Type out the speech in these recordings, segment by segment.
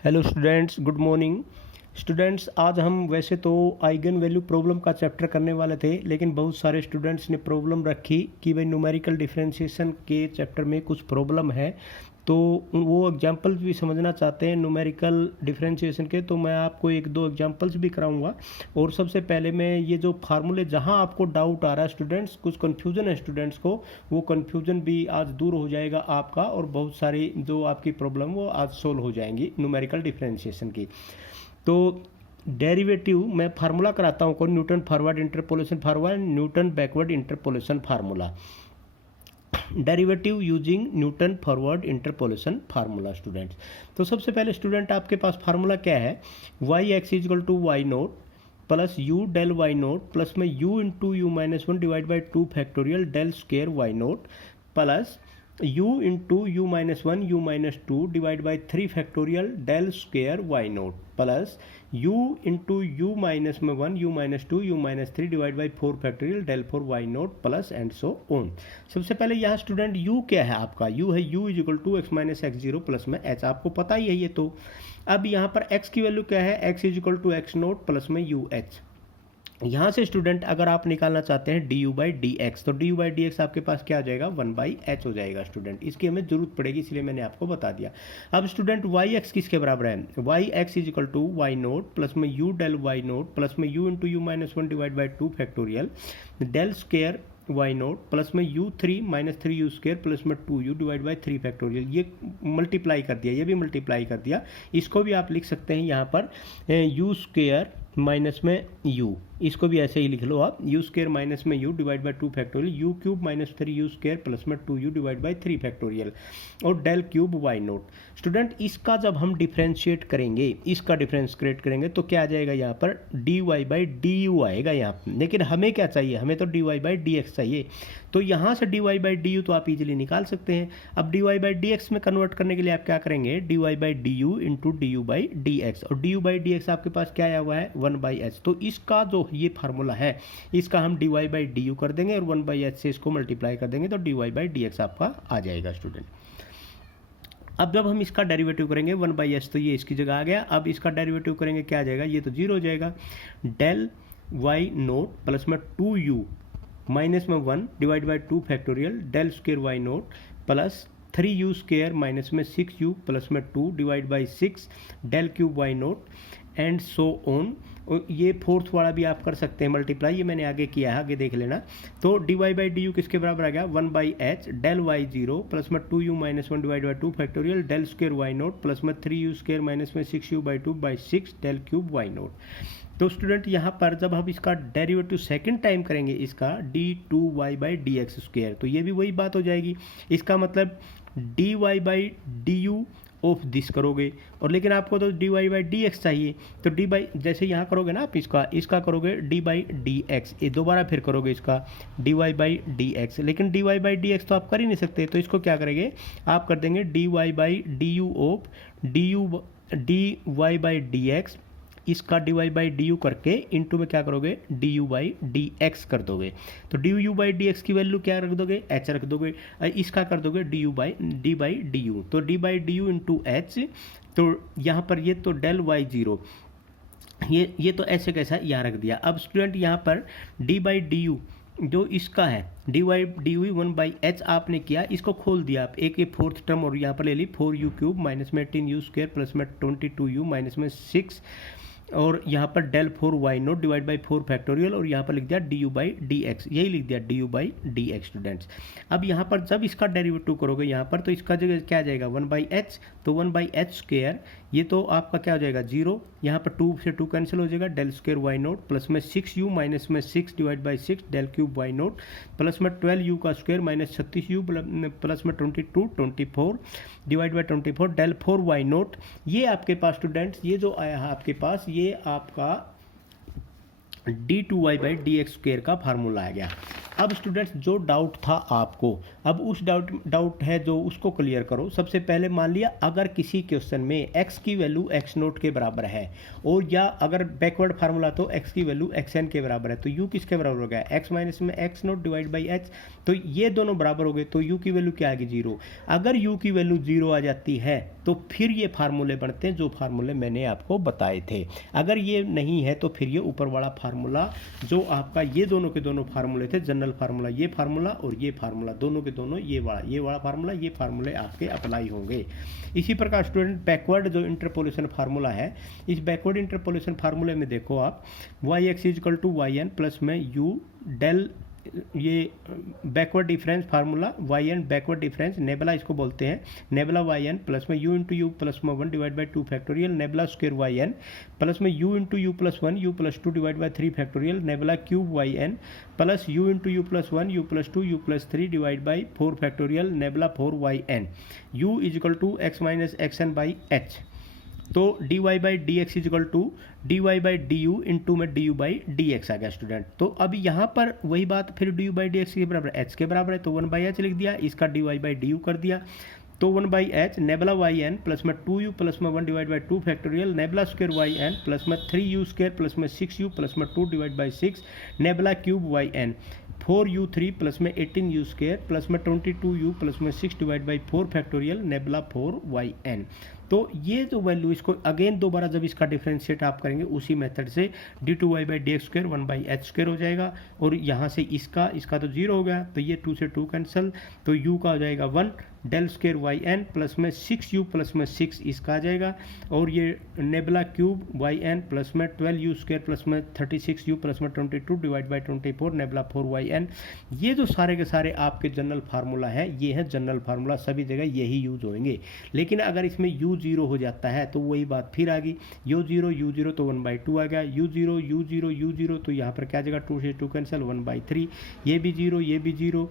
Hello students, good morning. Students, आज हम वैसे तो आइगन वैल्यू प्रॉब्लम का चैप्टर करने वाले थे, लेकिन बहुत सारे स्टूडेंट्स ने प्रॉब्लम रखी कि भाई न्यूमेरिकल डिफरेंशिएशन के चैप्टर में कुछ प्रॉब्लम है, तो वो एग्जांपल्स भी समझना चाहते हैं न्यूमेरिकल डिफरेंशिएशन के। तो मैं आपको एक दो एग्जांपल्स भी कराऊंगा। और सबसे पहले मैं ये जो फार्मूले जहां आपको डाउट आ रहा है स्टूडेंट्स, कुछ कन्फ्यूजन है स्टूडेंट्स को, वो कन्फ्यूजन भी आज दूर हो जाएगा आपका, और बहुत सारी जो आपकी प्रॉब्लम वो आज सोल्व हो जाएंगी न्यूमेरिकल डिफरेंशिएशन की। तो डेरिवेटिव मैं फार्मूला कराता हूँ कौन, Newton forward interpolation formula, Newton backward interpolation formula. Derivative using Newton forward interpolation formula students. तो सबसे पहले स्टूडेंट आपके पास फार्मूला क्या है, y x equal to y note plus u del y note plus में u into you minus one divide by two factorial del square y note plus u into you minus one u minus two divide by three factorial del square y note plus u into you minus में one u minus two u minus three divide by four factorial del four y note plus and so on. सबसे पहले यहाँ student you क्या है आपका, u है u is equal to x minus x zero plus में h, आपको पता ही है ये। तो अब यहाँ पर एक्स की वैल्यू क्या है, x is equal to x nought plus में यू एच। यहाँ से स्टूडेंट अगर आप निकालना चाहते हैं d u by D x, तो d u by D x आपके पास क्या हो जाएगा, वन बाई एच हो जाएगा स्टूडेंट। इसकी हमें जरूरत पड़ेगी, इसलिए मैंने आपको बता दिया। अब स्टूडेंट वाई एक्स किसके बराबर है, y x is equal to y note plus में u del y note plus में u into you minus one divide by two factorial del square y note plus में u three minus three u square plus में two u divide by three factorial. ये multiply कर दिया, ये भी multiply कर दिया। इसको भी आप लिख सकते हैं यहाँ पर यू स्क्वेयर माइनस में यू, इसको भी ऐसे ही लिख लो आप, यू स्क्वेयर माइनस में u divide by two factorial u cube minus three u square plus में two u divide by three factorial और del cube Y nought. Student इसका जब हम डिफ्रेंशिएट करेंगे, इसका डिफ्रेंशिएट करेंगे तो क्या आ जाएगा यहाँ पर, d Y by d u आएगा यहाँ पर। लेकिन हमें क्या चाहिए, हमें तो d Y by D x चाहिए। तो यहाँ से d Y by d u तो आप इजीली निकाल सकते हैं। अब d Y by D x में कन्वर्ट करने के लिए आप क्या करेंगे, d Y by d u into d u by D x, और d u by D x आपके पास क्या आया हुआ है, वन बाई एच। तो इसका जो ये फार्मूला है, इसका हम d Y by d u कर देंगे और वन बाई एच से इसको मल्टीप्लाई कर देंगे, तो d Y by D x आपका आ जाएगा स्टूडेंट। अब जब हम इसका डेरिवेटिव करेंगे वन बाई एच, तो ये इसकी जगह आ गया। अब इसका डेरिवेटिव करेंगे क्या आ जाएगा, ये तो जीरो हो जाएगा। डेल वाई नोट प्लस में टू यू माइनस में one divide by two factorial del square y note plus three u square minus में सिक्स यू प्लस में two divide by six del cube Y naught and so on. ये fourth वाला भी आप कर सकते हैं मल्टीप्लाई, ये मैंने आगे किया है, आगे देख लेना। तो d Y by d u किसके बराबर आ गया, one by h del y zero plus में two u minus one divide by two factorial del square y note plus में थ्री यू स्क्वेयर माइनस में six u by two by six del cube Y nought. तो student यहाँ पर जब हम इसका derivative second time करेंगे, इसका d two Y by D x square, तो ये भी वही बात हो जाएगी। इसका मतलब d Y by d u of this करोगे, और लेकिन आपको तो d Y by D x चाहिए, तो डी बाई जैसे यहाँ करोगे ना आप, इसका करोगे डी बाई डी एक्स, ये दोबारा फिर करोगे इसका d Y by D x. लेकिन d Y by D x तो आप कर ही नहीं सकते, तो इसको क्या करेंगे, आप कर देंगे d Y by d u of d Y by D x, इसका d Y by d u करके इंटू में क्या करोगे, d u by D x कर दोगे। तो d u by D x की वैल्यू क्या रख दोगे, एच रख दोगे। इसका कर दोगे d u by d u, तो d by d u into h. तो यहाँ पर ये तो डेल वाई जीरो, ये तो ऐसे कैसा यहाँ रख दिया। अब स्टूडेंट यहाँ पर डी बाई डी यू जो इसका है, D y d u one by h आपने किया, इसको खोल दिया आप, एक ये फोर्थ टर्म और यहाँ पर ले ली फोर यू क्यूब माइनस में एटीन यू स्क्वेयर प्लस में ट्वेंटी टू यू माइनस में सिक्स, और यहाँ पर del four y naught divide by four factorial, और यहाँ पर लिख दिया d u by D x, यही लिख दिया d u by D x students. अब यहाँ पर जब इसका डेरिवेटिव करोगे यहाँ पर, तो इसका जगह क्या आ जाएगा, वन बाई एच, तो वन बाई एच स्क्वेयर, ये तो आपका क्या हो जाएगा जीरो, यहाँ पर टू से टू कैंसिल हो जाएगा, del square y note plus में सिक्स यू माइनस में six divide by six del cube Y note plus में ट्वेल्व यू का स्क्वेयर माइनस छत्तीस यू प्लस में twenty four divide by twenty four del four y naught. ये आपके पास students, ये जो आया है आपके पास, ये आपका d2y/dx² का फार्मूला आ गया। अब स्टूडेंट्स जो डाउट था आपको, अब उस डाउट है जो उसको क्लियर करो। सबसे पहले मान लिया अगर किसी क्वेश्चन में x की वैल्यू x0 के बराबर है, और या अगर बैकवर्ड फार्मूला तो x की वैल्यू xn के बराबर है, तो u किसके बराबर हो गया, x माइनस में x0 डिवाइड बाई h। तो ये दोनों बराबर हो गए, तो u की वैल्यू क्या आएगी, 0। अगर u की वैल्यू 0 आ जाती है तो फिर ये फार्मूले बनते हैं जो फार्मूले मैंने आपको बताए थे। अगर ये नहीं है तो फिर ये ऊपर वाला फार्मूला जो आपका, ये दोनों के दोनों फार्मूले थे, जनरल फार्मूला ये फार्मूला और ये फार्मूला, दोनों के दोनों ये वाला फार्मूला, ये फार्मूले आपके अप्लाई होंगे। इसी प्रकार स्टूडेंट बैकवर्ड जो इंटरपोलेशन फार्मूला है, इस बैकवर्ड इंटरपोलेशन फार्मूले में देखो आप, y x is equal to y n plus में यू डेल, ये backward difference formula y n backward difference nabla इसको बोलते हैं, नेबला वाई एन प्लस में यू इंटू यू प्लस में 1 divide by 2 factorial nabla square y n plus में u into u plus 1 u plus 2 divide by 3 factorial nabla cube y n plus u into u plus 1 u plus 2 u plus 3 divide by 4 factorial nabla 4 y n u is equal to x minus x n by h. तो dy by D x is equal to d Y by d u into में d u by D x आ गया student. तो अब यहाँ पर वही बात, फिर d u by D x के बराबर एच के बराबर है, तो 1 बाई एच लिख दिया, इसका d Y by d u कर दिया, तो 1 by h nabla y n plus में 2u प्लस में 1 divide by 2 factorial nabla square y n plus में 3u स्क्वायर प्लस में 6u प्लस में 2 divide by 6 nabla cube y n 4u3 plus में 18u square plus में 22u plus में 6 divide by 4 factorial nabla 4 y n. तो ये जो value, इसको अगेन दोबारा जब इसका डिफरेंशिएट आप करेंगे उसी मेथड से d2y by D x square 1 by H square हो जाएगा, और यहाँ से इसका तो 0 हो गया, तो ये 2 से 2 कैंसिल, तो u का हो जाएगा 1 del square y n plus में 6u प्लस में 6 इसका आ जाएगा, और ये nabla cube y n plus में 12u स्क्वायर प्लस में 36u प्लस में 22 divide by 24 nabla 4 y n. ये जो सारे के सारे आपके जनरल फार्मूला है, ये है जनरल फार्मूला, सभी जगह यही यूज होंगे। लेकिन अगर इसमें u 0 हो जाता है तो वही बात फिर आ गई, u 0 तो 1 बाई 2 आ गया, u 0 तो यहाँ पर क्या जगह 2 से 2 कैंसिल 1 बाई 3, ये भी 0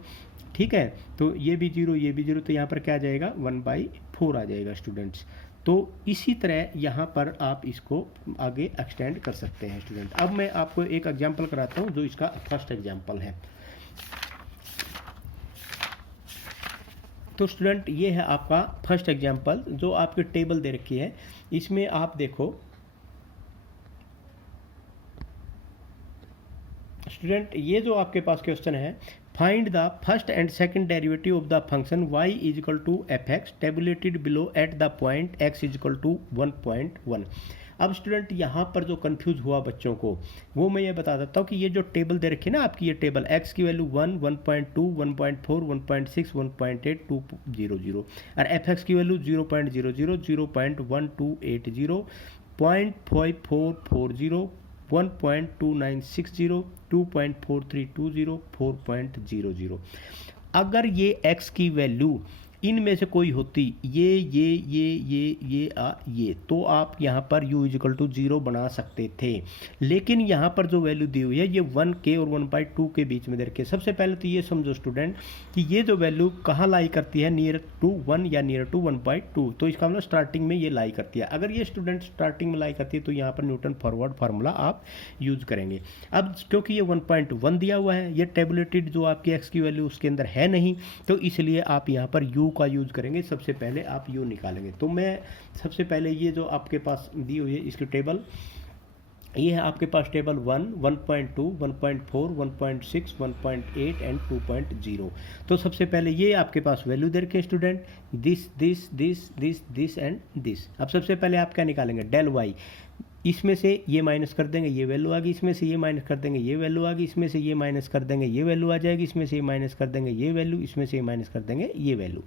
ठीक है, तो ये भी 0 तो यहाँ पर क्या आ जाएगा 1 बाई 4 आ जाएगा स्टूडेंट्स। तो इसी तरह यहाँ पर आप इसको आगे एक्सटेंड कर सकते हैं स्टूडेंट। अब मैं आपको एक एग्जाम्पल कराता हूँ जो इसका फर्स्ट एग्जाम्पल है। तो स्टूडेंट ये है आपका फर्स्ट एग्जाम्पल जो आपकी टेबल दे रखी है, इसमें आप देखो स्टूडेंट, ये जो आपके पास क्वेश्चन है, find the first and second derivative of the function y is equal to f x tabulated below at the point x is equal to 1.1। अब स्टूडेंट यहाँ पर जो कंफ्यूज हुआ बच्चों को वो मैं ये बता देता हूँ कि ये जो टेबल दे रखी है ना आपकी, ये टेबल x की वैल्यू 1, 1.2, 1.4, 1.6, 1.8, 2.00 और fx की वैल्यू 0.00, 0.1280, 0.5440, 1.2960, 2.4320, 4.00। अगर ये x की वैल्यू इनमें से कोई होती, ये तो आप यहाँ पर u इजिकल टू 0 बना सकते थे। लेकिन यहाँ पर जो वैल्यू दी हुई है ये 1k और 1/2 के बीच में दे रखी है। सबसे पहले तो ये समझो स्टूडेंट कि ये जो वैल्यू कहाँ लाई करती है, नियर टू 1 या नियर टू 1/2, तो इसका मतलब स्टार्टिंग में ये लाई करती है। अगर ये स्टूडेंट स्टार्टिंग में लाई करती है तो यहाँ पर न्यूटन फॉरवर्ड फार्मूला आप यूज करेंगे। अब क्योंकि ये 1.1 दिया हुआ है, ये टेबुलेटेड जो आपकी x की वैल्यू उसके अंदर है नहीं, तो इसलिए आप यहाँ पर u का यूज करेंगे। सबसे पहले आप u निकालेंगे। तो मैं सबसे पहले ये जो आपके पास दी हुई है इसकी टेबल, ये है आपके पास टेबल 1, 1.2, 1.4, 1.6, 1.8 एंड 2.0। तो सबसे पहले ये आपके पास वैल्यू दे रखे स्टूडेंट, दिस एंड दिस। अब सबसे पहले आप क्या निकालेंगे, डेल y, इसमें से ये माइनस कर देंगे ये वैल्यू आ गई, इसमें से ये माइनस कर देंगे ये वैल्यू आ गई, इसमें से ये माइनस कर देंगे ये वैल्यू आ जाएगी, इसमें से ये माइनस कर देंगे ये वैल्यू, इसमें से ये माइनस कर देंगे ये वैल्यू।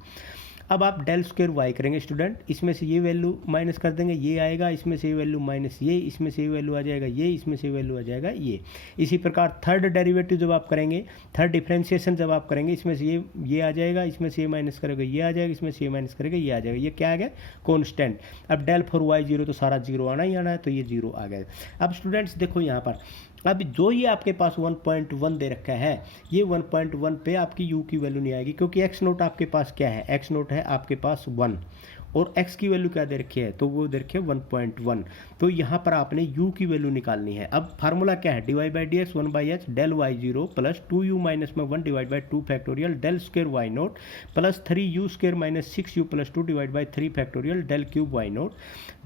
अब आप डेल स्क्वायर वाई करेंगे स्टूडेंट, इसमें से ये वैल्यू माइनस कर देंगे ये आएगा, इसमें से ये वैल्यू माइनस ये, इसमें से ये वैल्यू आ जाएगा ये, इसमें से ये वैल्यू आ जाएगा ये। इसी प्रकार थर्ड डेरिवेटिव जब आप करेंगे, थर्ड डिफरेंशिएशन जब आप करेंगे, इसमें से ये आ जाएगा, इसमें से ये माइनस करेगा ये आ जाएगा, इसमें से ये माइनस करेगा ये आ जाएगा। ये क्या आ गया, कॉन्स्टेंट। अब डेल फॉर वाई 0 तो सारा 0 आना ही आना है, तो ये 0 आ गया। अब स्टूडेंट्स देखो यहाँ पर, अब जो ये आपके पास 1.1 दे रखा है, ये 1.1 पे आपकी u की वैल्यू नहीं आएगी, क्योंकि x नोट आपके पास क्या है, x नोट है आपके पास 1, और x की वैल्यू क्या दे रखी है, तो वो दे रखी है 1.1। तो यहाँ पर आपने u की वैल्यू निकालनी है। अब फार्मूला क्या है, dy by D x 1/h del y zero plus 2u minus में 1 divide by 2 factorial del square Y note plus 3u square minus 6u plus 2 divide by 3 factorial del cube Y naught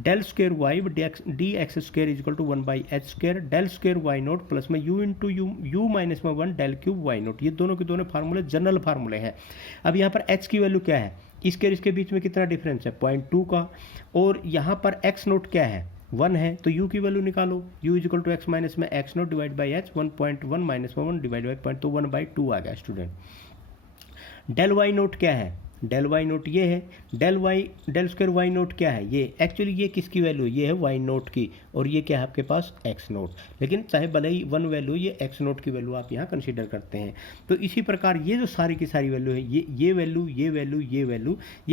del square y d x square equal to 1/h square del square Y note plus में u into you minus में 1 del cube Y naught. ये दोनों के दोनों फार्मूले general फार्मूले हैं। अब यहाँ पर h की वैल्यू क्या है, इसके बीच में कितना डिफरेंस है 0.2 का, और यहाँ पर x नोट क्या है 1 है, तो u की वैल्यू निकालो, u is equal to x minus में x nought divide by h 1.1 minus में 1 डिवाइड बाई पॉइंट, तो 1/2 आ गया स्टूडेंट। डेल वाई नोट क्या है, डेल वाई नोट ये है, डेल स्क्वायर वाई नोट क्या है, ये एक्चुअली ये किसकी वैल्यू, ये है वाई नोट की, और ये क्या है आपके पास एक्स नोट, लेकिन चाहे भले ही 1 वैल्यू ये एक्स नोट की वैल्यू आप यहाँ कंसीडर करते हैं। तो इसी प्रकार ये जो सारी की सारी वैल्यू है, ये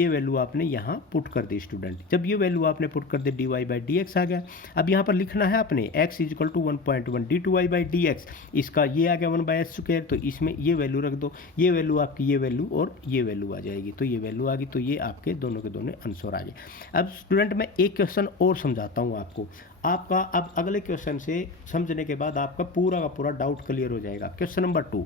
वैल्यू आपने यहाँ पुट कर दी स्टूडेंट। जब ये वैल्यू आपने पुट कर दी d Y by D x आ गया। अब यहाँ पर लिखना है आपने x is equal to 1.1 d two Y by D x, इसका ये आ गया 1/h स्क्वायर, तो इसमें ये वैल्यू रख दो, ये वैल्यू आपकी ये वैल्यू और ये वैल्यू आ जाएगी, तो ये वैल्यू आ गई, तो ये आपके दोनों के दोनों आंसर आ गए। अब स्टूडेंट मैं एक क्वेश्चन और समझाता हूँ आपको, आपका अब अगले क्वेश्चन से समझने के बाद आपका पूरा का पूरा डाउट क्लियर हो जाएगा। Question number 2,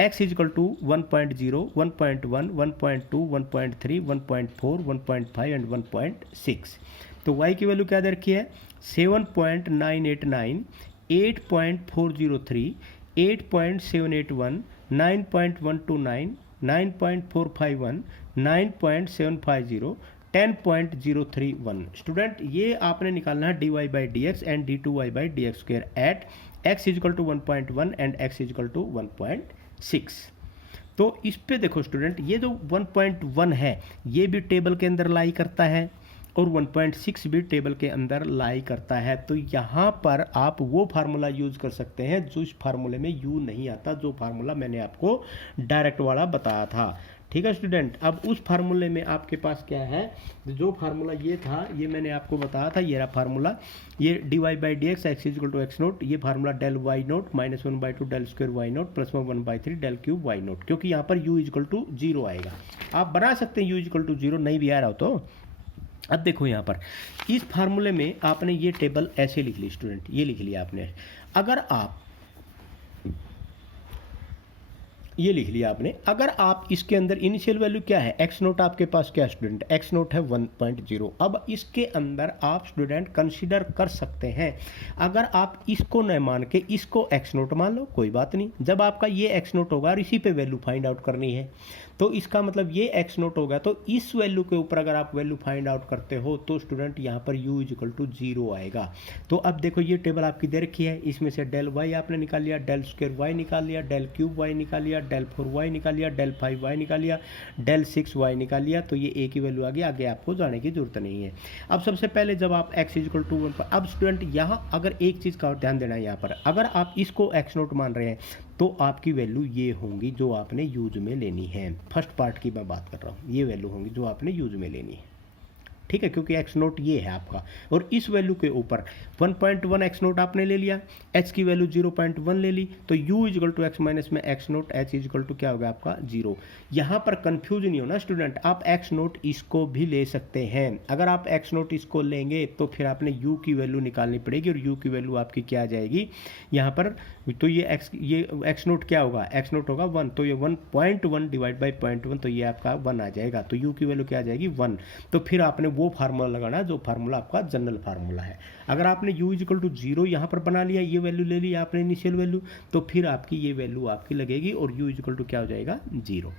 x is equal to 1.0 1.1 1.2 1.3 1.4 1.5 and 1.6। तो y की वैल्यू क्या दे रखी है 7.989 8.403 8.781 9.129 9.451 9.750 10.031। स्टूडेंट ये आपने निकालना है D Y by D X and D two Y by D x square at X is equal to 1.1 and X is equal to 1.6। तो इस पे देखो स्टूडेंट, ये जो 1.1 है ये भी टेबल के अंदर लाई करता है और 1.6 भी टेबल के अंदर लाई करता है। तो यहाँ पर आप वो फार्मूला यूज़ कर सकते हैं जो इस फार्मूले में यू नहीं आता, जो फार्मूला मैंने आपको डायरेक्ट वाला बताया था। ठीक है स्टूडेंट, अब उस फार्मूले में आपके पास क्या है, जो फार्मूला ये था ये मैंने आपको बताया था, ये रहा फार्मूला, ये d Y by D x x is equal to x nought, ये formula del y nought minus 1/2 del square Y note plus 1/3 del cube Y nought, क्योंकि यहाँ पर यू इजिकल टू 0 आएगा। आप बना सकते हैं यू इजिकल टू 0, नहीं भी आ रहा हो तो। अब देखो यहाँ पर इस फार्मूले में आपने ये टेबल ऐसे लिख ली स्टूडेंट, ये लिख लिया आपने। अगर आप ये लिख लिया आपने, अगर आप इसके अंदर इनिशियल वैल्यू क्या है एक्स नोट आपके पास क्या है स्टूडेंट, एक्स नोट है 1.0। अब इसके अंदर आप स्टूडेंट कंसीडर कर सकते हैं, अगर आप इसको न मान के इसको एक्स नोट मान लो कोई बात नहीं, जब आपका ये एक्स नोट होगा और इसी पे वैल्यू फाइंड आउट करनी है, तो इसका मतलब ये एक्स नोट होगा, तो इस वैल्यू के ऊपर अगर आप वैल्यू फाइंड आउट करते हो तो स्टूडेंट यहाँ पर u इजिकल टू 0 आएगा। तो अब देखो ये टेबल आपकी दे रखी है, इसमें से डेल y आपने निकाल लिया, डेल स्क्वायर y निकाल लिया, डेल क्यूब y निकाल लिया, डेल 4y निकाल लिया, डेल 5y निकाल लिया, डेल 6y निकाल लिया, तो ये एक ही वैल्यू आ गई, आगे आपको जाने की जरूरत नहीं है। अब सबसे पहले जब आप x इजिकल टू 1 पर, अब स्टूडेंट यहाँ अगर एक चीज़ का ध्यान देना है, यहाँ पर अगर आप इसको x नोट मान रहे हैं तो आपकी वैल्यू ये होंगी जो आपने यूज में लेनी है। फर्स्ट पार्ट की मैं बात कर रहा हूँ, ये वैल्यू होंगी जो आपने यूज में लेनी है, ठीक है, क्योंकि एक्स नोट ये है आपका, और इस वैल्यू के ऊपर 1.1 एक्स नोट आपने ले लिया, एच की वैल्यू 0.1 ले ली, तो u is equal to x minus में x nought h is equal to क्या होगा आपका 0। यहाँ पर कंफ्यूज नहीं होना स्टूडेंट, आप एक्स नोट इसको भी ले सकते हैं। अगर आप एक्स नोट इसको लेंगे तो फिर आपने u की वैल्यू निकालनी पड़ेगी, और u की वैल्यू आपकी क्या आ जाएगी यहाँ पर, तो ये एक्स नोट क्या होगा, एक्स नोट होगा 1, तो ये 1.1 डिवाइड बाई 0.1, तो ये आपका 1 आ जाएगा, तो u की वैल्यू क्या आ जाएगी 1। तो फिर आपने वो फार्मूला लगाना जो फार्मूला आपका जनरल फार्मूला है। अगर आपने u इजिकल टू 0 यहाँ पर बना लिया, ये वैल्यू ले लिया आपने इनिशियल वैल्यू, तो फिर आपकी ये वैल्यू आपकी लगेगी और u इजिकल टू क्या हो जाएगा 0।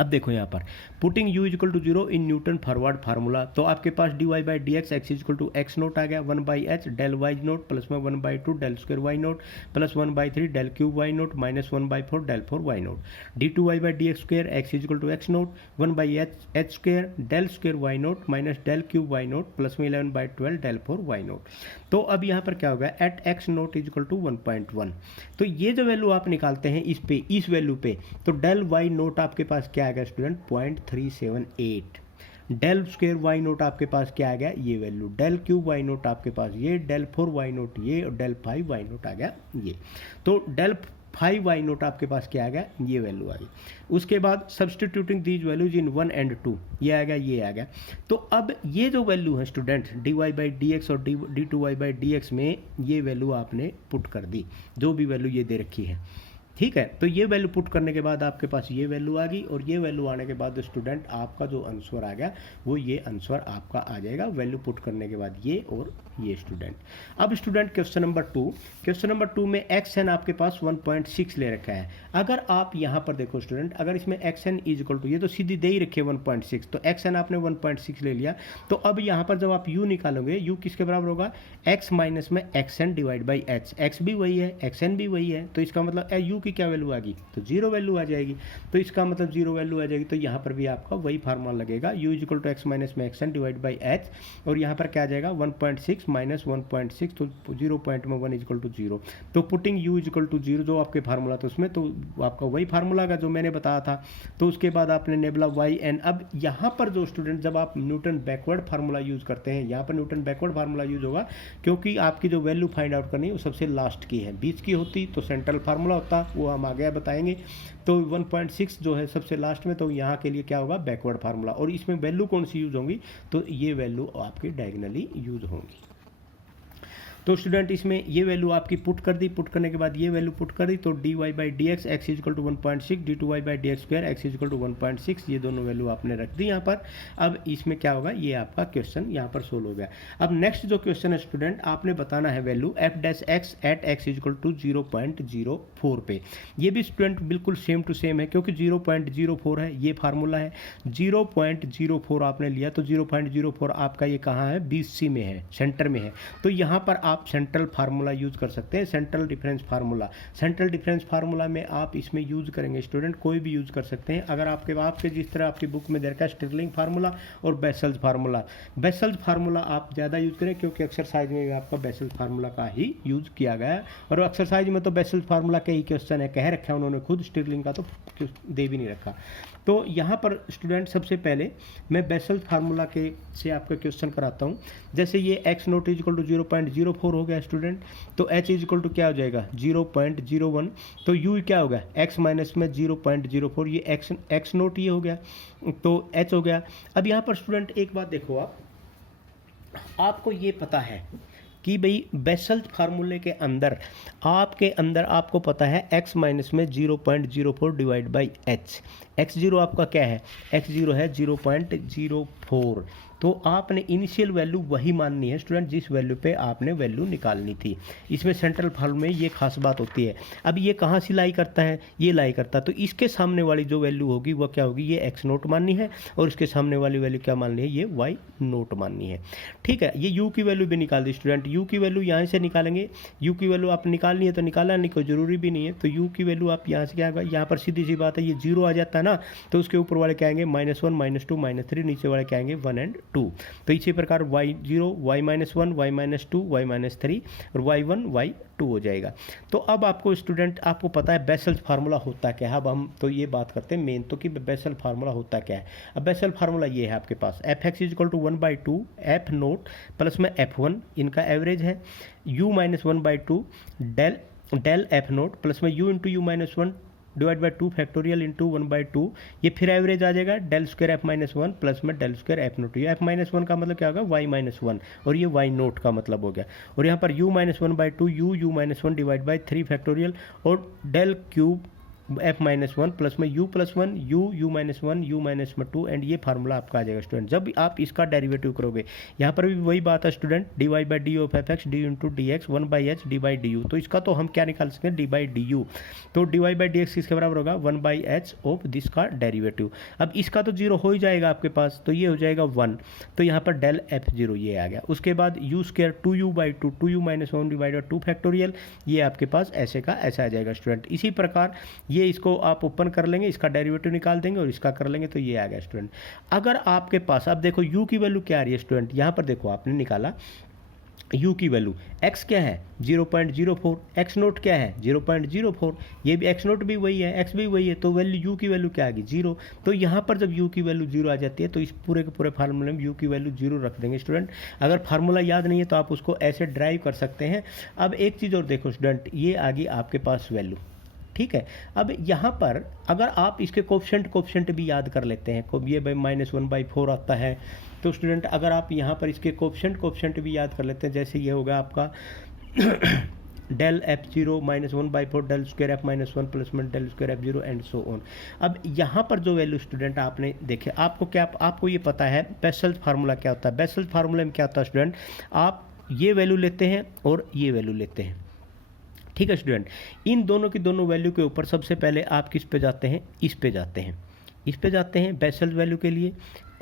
अब देखो यहाँ पर putting u is equal to 0 in Newton forward formula, तो आपके पास d Y by D x x is equal to x nought आ गया 1/h del y note plus में 1/2 del square Y note plus 1/3 del cube Y nought minus 1/4 del 4 y nought, d two Y by D x square x is equal to x nought 1/h h square del square Y nought minus del cube Y note plus में 11/12 del 4 y nought. तो अब यहाँ पर क्या होगा at X naught is equal to 1.1, तो ये जो वैल्यू आप निकालते हैं इस वैल्यू पे, तो डेल वाई नोट आपके पास क्या आएगा student 0.378, del square Y naught आपके पास क्या आ गया ये value, del cube Y naught आपके पास ये, डेल 4 वाई नोट ये, और डेल 5 वाई नोट आ गया ये। तो डेल 5y0 आपके पास क्या आ गया, ये वैल्यू आ गई। उसके बाद substituting these values in 1 and 2, ये आ गया, ये आ गया। तो अब ये जो वैल्यू है स्टूडेंट dy/dx और d2y/dx में ये वैल्यू आपने पुट कर दी, जो भी वैल्यू ये दे रखी है, ठीक है। तो ये वैल्यू पुट करने के बाद आपके पास ये वैल्यू आ गई, और ये वैल्यू आने के बाद स्टूडेंट आपका जो आंसर आ गया वो ये आंसर आपका आ जाएगा, वैल्यू पुट करने के बाद ये और ये स्टूडेंट। अब student question number 2, question number 2 में xn आपके पास 1.6 ले रखा है। अगर आप यहाँ पर देखो स्टूडेंट, अगर इसमें xn इज इक्वल टू, ये तो सीधी दे ही रखी है 1.6, तो xn आपने 1.6 ले लिया। तो अब यहाँ पर जब आप u निकालोगे, u किसके बराबर होगा, x माइनस में xn divide by h, x भी वही है, xn भी वही है, तो इसका मतलब u की क्या वैल्यू आ गई, तो 0 वैल्यू आ जाएगी। तो इसका मतलब 0 वैल्यू आ जाएगी, तो यहाँ पर भी आपका वही फार्मूला लगेगा, u is equal to x minus में xn डिवाइड बाई h, और यहाँ पर क्या आ जाएगा 1.6 माइनस 1.6, तो 0.1 इज इक्वल टू 0। तो putting u is equal to 0 जो आपके फार्मूला था उसमें, तो आपका वही फार्मूला का जो मैंने बताया था। तो उसके बाद आपने नेबुला yn, अब यहाँ पर जो स्टूडेंट जब आप न्यूटन बैकवर्ड फार्मूला यूज़ करते हैं, यहाँ पर न्यूटन बैकवर्ड फार्मूला यूज़ होगा, क्योंकि आपकी जो वैल्यू फाइंड आउट करनी है वो सबसे लास्ट की है, बीच की होती तो सेंट्रल फार्मूला होता, वो हम आगे बताएंगे। तो 1.6 जो है सबसे लास्ट में, तो यहाँ के लिए क्या होगा, बैकवर्ड फार्मूला। और इसमें वैल्यू कौन सी यूज़ होंगी, तो ये वैल्यू आपकी डायगोनली यूज़ होंगी। तो स्टूडेंट इसमें ये वैल्यू आपकी पुट कर दी, पुट करने के बाद ये वैल्यू पुट कर दी, तो dy/dx x is equal to 1.6, d2y/dx square x is equal to 1.6, ये दोनों वैल्यू आपने रख दी यहाँ पर। अब इसमें क्या होगा, ये आपका क्वेश्चन यहाँ पर सोल्व हो गया। अब नेक्स्ट जो क्वेश्चन है स्टूडेंट, आपने बताना है value f' at x is equal to 0.04 पे। ये भी स्टूडेंट बिल्कुल सेम टू सेम है, क्योंकि 0.04 है, ये फार्मूला है, 0.04 आपने लिया, तो 0.04 आपका ये कहाँ है, BC में है, सेंटर में है। तो यहाँ पर आप सेंट्रल फार्मूला यूज कर सकते हैं, central difference formula. Central difference formula में आप इसमें यूज करेंगे स्टूडेंट, कोई भी यूज कर सकते हैं। अगर आपके जिस तरह आपकी बुक में दे रखा है स्टिरलिंग फार्मूला और बेसल्स फार्मूला, बेसल्स फार्मूला आप ज़्यादा यूज करें, क्योंकि एक्सरसाइज में भी आपका बेसल्स फार्मूला का ही यूज किया गया है, और एक्सरसाइज में तो बेसल्स फार्मूला के ही क्वेश्चन है, कह रखा है उन्होंने खुद, स्टिरलिंग का तो दे भी नहीं रखा। तो यहाँ पर स्टूडेंट सबसे पहले मैं बेसल फार्मूला के से आपका क्वेश्चन कराता हूँ। जैसे ये x naught is equal to 0.04 हो गया स्टूडेंट, तो h इज इक्वल टू क्या हो जाएगा 0.01, तो u क्या हो गया x माइनस में 0.04, ये x नोट ये हो गया, तो h हो गया। अब यहाँ पर स्टूडेंट एक बात देखो, आपको ये पता है कि भाई बेसल्स फार्मूले के अंदर आपको पता है x माइनस में 0.04 डिवाइड बाई h, x0 आपका क्या है, x0 है 0.04, तो आपने इनिशियल वैल्यू वही माननी है स्टूडेंट जिस वैल्यू पे आपने वैल्यू निकालनी थी। इसमें सेंट्रल फार्मूले में ये खास बात होती है। अब ये कहाँ से लाई करता है, ये लाई करता है, तो इसके सामने वाली जो वैल्यू होगी वह क्या होगी, ये x नोट माननी है, और इसके सामने वाली वैल्यू क्या माननी है, ये y नोट माननी है। ठीक है, ये u की वैल्यू भी निकाल दी स्टूडेंट, u की वैल्यू यहाँ से निकालेंगे, u की वैल्यू आप निकालनी है तो निकालना, नहीं कोई ज़रूरी भी नहीं है। तो u की वैल्यू आप यहाँ से क्या होगा, यहाँ पर सीधी सी बात है, ये 0 आ जाता है ना, तो उसके ऊपर वाले क्या आएंगे -1, -2, -3, नीचे वाले क्या आएंगे 1 and 2। तो इसी प्रकार y0 y-1 y-2 y-3 और y1 y2 हो जाएगा। तो अब आपको स्टूडेंट आपको पता है बेसल फार्मूला होता क्या है। अब हम तो ये बात करते हैं मेन तो कि बेसल फार्मूला होता क्या है। अब बेसल फार्मूला ये है आपके पास f(x) is equal to 1/2 f naught plus में f1 इनका एवरेज है, u minus 1/2 del f naught plus में u into you minus 1 divide by 2 factorial into 1/2, ये फिर एवरेज आ जाएगा del square f minus 1 plus में डेल स्क्वायर f नोट। ये f माइनस 1 का मतलब क्या होगा y माइनस 1, और ये y नोट का मतलब हो गया। और यहाँ पर u minus 1/2 u minus 1 divide by 3 factorial और del cube f minus 1 plus में u plus 1 u minus 1 u minus 2, and ये फार्मूला आपका आ जाएगा स्टूडेंट। जब आप इसका डेरिवेटिव करोगे, यहाँ पर भी वही बात है student, dy by D of f(x) d into D x 1/h d by d u. तो इसका तो हम क्या निकाल सकते हैं, d बाई डी यू। तो dy बाई डी एक्स किसके बराबर होगा 1/h ऑफ दिस का डेरिवेटिव। अब इसका तो 0 हो ही जाएगा आपके पास, तो ये हो जाएगा 1, तो यहाँ पर डेल f0 ये आ गया। उसके बाद u square 2u/2 2u minus 1 divide by 2 factorial, ये आपके पास ऐसे का ऐसा आ जाएगा स्टूडेंट। इसी प्रकार ये इसको आप ओपन कर लेंगे, इसका डेरिवेटिव निकाल देंगे और इसका कर लेंगे, तो ये आ गया स्टूडेंट। अगर आपके पास अब देखो u की वैल्यू क्या आ रही है स्टूडेंट, यहाँ पर देखो आपने निकाला u की वैल्यू, x क्या है 0.04, x नोट क्या है 0.04, ये भी x नोट भी वही है, x भी वही है, तो वैल्यू u की वैल्यू क्या आ गई 0। तो यहाँ पर जब u की वैल्यू 0 आ जाती है तो इस पूरे के पूरे फार्मूले में u की वैल्यू 0 रख देंगे स्टूडेंट। अगर फार्मूला याद नहीं है तो आप उसको ऐसे ड्राइव कर सकते हैं। अब एक चीज़ और देखो स्टूडेंट, ये आ गई आपके पास वैल्यू, ठीक है। अब यहाँ पर अगर आप इसके कोफिशिएंट भी याद कर लेते हैं, ये -1/4 आता है, तो स्टूडेंट अगर आप यहाँ पर इसके कोफिशिएंट भी याद कर लेते हैं, जैसे ये होगा आपका del F0 -1/4 del square F -1 plus में del square F0 and so on. अब यहाँ पर जो वैल्यू स्टूडेंट आपने देखे, आपको ये पता है बेसल्स फार्मूला क्या होता है। बेसल्स फार्मूला में क्या होता है स्टूडेंट, आप ये वैल्यू लेते हैं और ये वैल्यू लेते हैं, ठीक है स्टूडेंट। इन दोनों की दोनों वैल्यू के ऊपर सबसे पहले आप किस पे जाते हैं, इस पे जाते हैं, इस पे जाते हैं बेसल वैल्यू के लिए,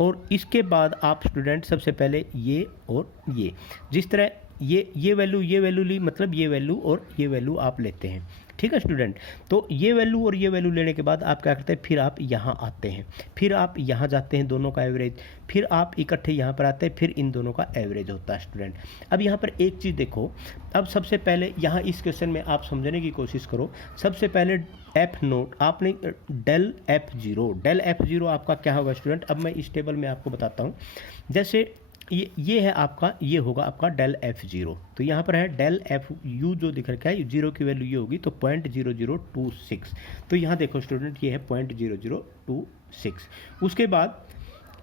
और इसके बाद आप स्टूडेंट सबसे पहले ये और ये, जिस तरह ये वैल्यू ली, मतलब ये वैल्यू और ये वैल्यू आप लेते हैं, ठीक है स्टूडेंट। तो ये वैल्यू और ये वैल्यू लेने के बाद आप क्या करते हैं, फिर आप यहाँ आते हैं, फिर आप यहाँ जाते हैं, दोनों का एवरेज, फिर आप इकट्ठे यहाँ पर आते हैं, फिर इन दोनों का एवरेज होता है स्टूडेंट। अब यहाँ पर एक चीज़ देखो, अब सबसे पहले यहाँ इस क्वेश्चन में आप समझने की कोशिश करो। सबसे पहले F0 आपने डेल F0 आपका क्या होगा स्टूडेंट। अब मैं इस टेबल में आपको बताता हूँ, जैसे ये है आपका, ये होगा आपका डेल F0, तो यहाँ पर है डेल FU जो दिख रखा है, जीरो की वैल्यू ये होगी, तो 0.0026, तो यहाँ देखो स्टूडेंट ये है 0.0026। उसके बाद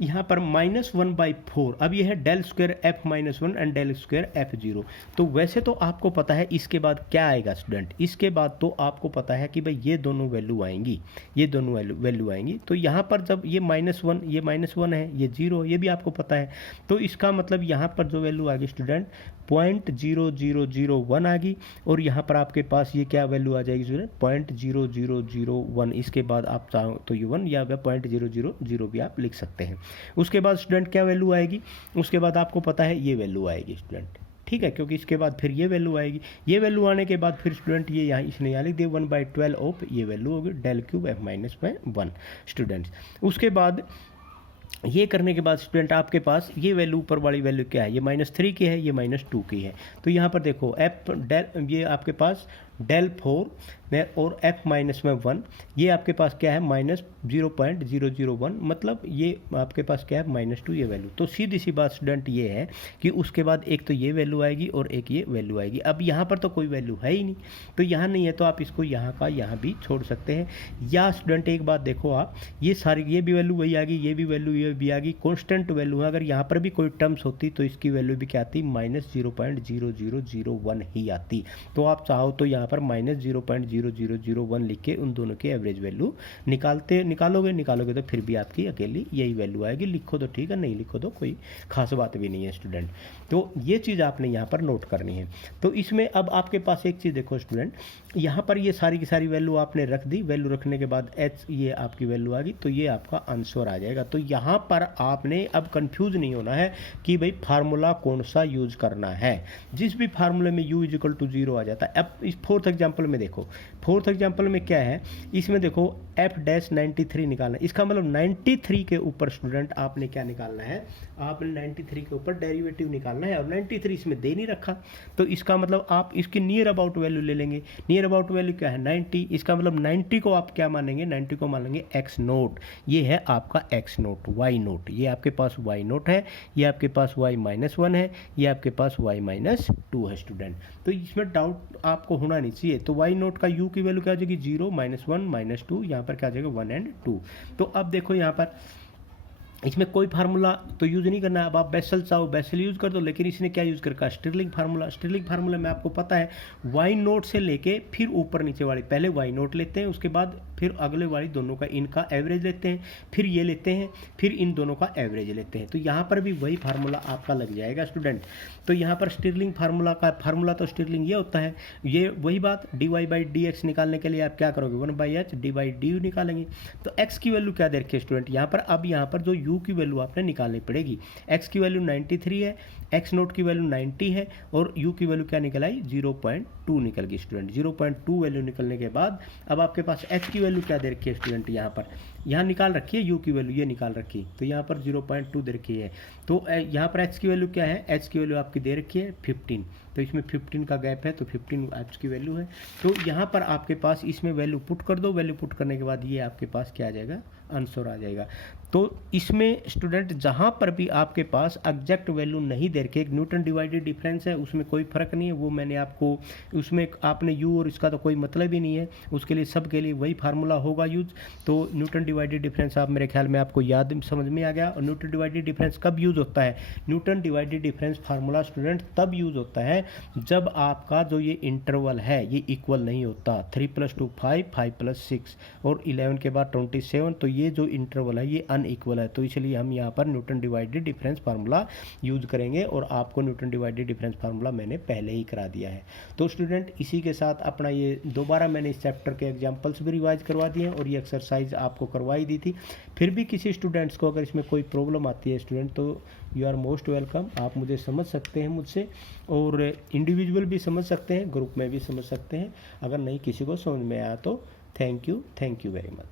यहाँ पर -1/4, अब ये है del square F -1 and del square F0। तो वैसे तो आपको पता है इसके बाद क्या आएगा स्टूडेंट, इसके बाद तो आपको पता है कि भाई ये दोनों वैल्यू आएंगी, ये दोनों वैल्यू आएंगी। तो यहाँ पर जब ये -1, ये -1 है, ये 0, ये भी आपको पता है, तो इसका मतलब यहाँ पर जो वैल्यू आ गई स्टूडेंट 0.0001 आ गई, और यहाँ पर आपके पास ये क्या वैल्यू आ जाएगी स्टूडेंट 0.0001। इसके बाद आप चाहो तो ये 1 या 0.000 भी आप लिख सकते हैं। उसके बाद स्टूडेंट क्या वैल्यू आएगी, उसके बाद आपको पता है ये वैल्यू आएगी स्टूडेंट, ठीक है, क्योंकि इसके बाद फिर ये वैल्यू आएगी। ये वैल्यू आने के बाद फिर स्टूडेंट ये यहाँ इसने यहाँ लिख दिया 1/12 ऑफ ये वैल्यू होगी डेल क्यूब F -1 स्टूडेंट्स। उसके बाद ये करने के बाद स्टूडेंट आपके पास ये वैल्यू, ऊपर वाली वैल्यू क्या है, ये -3 की है, ये -2 की है। तो यहाँ पर देखो F डेल, ये आपके पास डेल 4 में और F -1, ये आपके पास क्या है -0.001, मतलब ये आपके पास क्या है -2 ये वैल्यू। तो सीधी सी बात स्टूडेंट ये है कि उसके बाद एक तो ये वैल्यू आएगी और एक ये वैल्यू आएगी। अब यहाँ पर तो कोई वैल्यू है ही नहीं, तो यहाँ नहीं है, तो आप इसको यहाँ का यहाँ भी छोड़ सकते हैं। या स्टूडेंट एक बात देखो आप, ये सारी, ये भी वैल्यू वही आ गई, ये भी वैल्यू ये भी आ गई, कॉन्स्टेंट वैल्यू है। अगर यहाँ पर भी कोई टर्म्स होती तो इसकी वैल्यू भी क्या आती, -0.0001 ही आती। तो आप चाहो तो यहाँ पर -0.0001 लिख के उन दोनों की एवरेज वैल्यू निकालोगे तो फिर भी आपकी अकेली यही वैल्यू आएगी। लिखो तो ठीक है, नहीं लिखो तो कोई खास बात भी नहीं है स्टूडेंट। तो ये चीज़ आपने यहाँ पर नोट करनी है। तो इसमें अब आपके पास एक चीज़ देखो स्टूडेंट, यहाँ पर ये सारी की सारी वैल्यू आपने रख दी, वैल्यू रखने के बाद H ये आपकी वैल्यू आ गई, तो ये आपका आंसर आ जाएगा। तो यहाँ पर आपने अब कंफ्यूज नहीं होना है कि भाई फार्मूला कौन सा यूज करना है। जिस भी फार्मूले में U = 0 आ जाता है। अब इस फोर्थ एग्जाम्पल में देखो, फोर्थ एग्जाम्पल में क्या है, इसमें देखो F-93 निकालना है। इसका मतलब 93 के ऊपर स्टूडेंट आपने क्या निकालना है, आपने 93 के ऊपर डेरिवेटिव निकालना है, और 93 इसमें दे नहीं रखा, तो इसका मतलब आप इसकी नियर अबाउट वैल्यू ले लेंगे। नियर अबाउट वैल्यू क्या है 90, इसका मतलब 90 को आप क्या मानेंगे, 90 को मान लेंगे x0। ये है आपका x0, y0, ये आपके पास y0 है, ये आपके पास y -1 है, ये आपके पास y -2 है स्टूडेंट। तो इसमें डाउट आपको होना नहीं चाहिए। तो y0 का u की वैल्यू क्या हो जाएगी 0, -1 -2, यहाँ पर क्या आ जाएगा 1 और 2। तो अब देखो यहाँ पर इसमें कोई फार्मूला तो यूज़ नहीं करना है। अब आप बेसल चाहो बेसल यूज़ कर दो, लेकिन इसने क्या यूज़ कर रखा है, स्टिरलिंग फार्मूला। स्टिरलिंग फार्मूला में आपको पता है y0 से लेके फिर ऊपर नीचे वाली, पहले y0 लेते हैं, उसके बाद फिर अगले वाली दोनों का इनका एवरेज लेते हैं, फिर ये लेते हैं, फिर इन दोनों का एवरेज लेते हैं। तो यहाँ पर भी वही फार्मूला आपका लग जाएगा स्टूडेंट। तो यहाँ पर स्टिरलिंग फार्मूला का फार्मूला तो स्टिरलिंग ये होता है, ये वही बात dy/dx निकालने के लिए आप क्या करोगे 1/h dy/du निकालेंगे। तो x की वैल्यू क्या दे रखी है स्टूडेंट यहाँ पर, अब यहाँ पर जो u की वैल्यू आपने निकालनी पड़ेगी। x की वैल्यू 93 है, x0 की वैल्यू 90 है, और u की वैल्यू क्या निकल आई 0.2 निकल गई स्टूडेंट। 0.2 वैल्यू निकलने के बाद अब आपके पास h की वैल्यू क्या दे रखी है स्टूडेंट यहाँ पर, यहाँ निकाल रखी है यू की वैल्यू, ये निकाल रखी, तो यहाँ पर 0.2 दे रखी है। तो यहाँ पर एच की वैल्यू क्या है, एच की वैल्यू आपकी दे रखी है 15, तो इसमें 15 का गैप है, तो 15 एच की वैल्यू है। तो यहाँ पर आपके पास इसमें वैल्यू पुट कर दो, वैल्यू पुट करने के बाद ये आपके पास क्या आ जाएगा, आंसर आ जाएगा। तो इसमें स्टूडेंट जहाँ पर भी आपके पास एग्जैक्ट वैल्यू नहीं दे रखे, एक न्यूटन डिवाइडेड डिफरेंस है, उसमें कोई फ़र्क नहीं है, वो मैंने आपको, उसमें आपने यू और इसका तो कोई मतलब ही नहीं है, उसके लिए सब के लिए वही फार्मूला होगा यूज। तो न्यूटन डिवाइडेड डिफरेंस आप मेरे ख्याल में आपको याद समझ में आ गया। और न्यूटन डिवाइडेड डिफरेंस कब यूज़ होता है, Newton divided difference formula student तब यूज़ होता है जब आपका जो ये इंटरवल है ये इक्वल नहीं होता, 3 + 2 5, 5 + 6 और 11 के बाद 27, तो ये जो इंटरवल है ये अनइक्वल है, तो इसलिए हम यहाँ पर Newton divided difference formula use करेंगे। और आपको न्यूटन डिवाइडेड डिफरेंस फार्मूला मैंने पहले ही करा दिया है। तो स्टूडेंट इसी के साथ अपना ये दोबारा मैंने इस चैप्टर के एग्जाम्पल्स भी रिवाइज करवा दिए हैं और ये एक्सरसाइज आपको करवाई दी थी। फिर भी किसी स्टूडेंट्स को अगर इसमें कोई प्रॉब्लम आती है स्टूडेंट, तो यू आर मोस्ट वेलकम, आप मुझे समझ सकते हैं मुझसे, और इंडिविजुअल भी समझ सकते हैं, ग्रुप में भी समझ सकते हैं। अगर नहीं किसी को समझ में आया तो थैंक यू वेरी मच।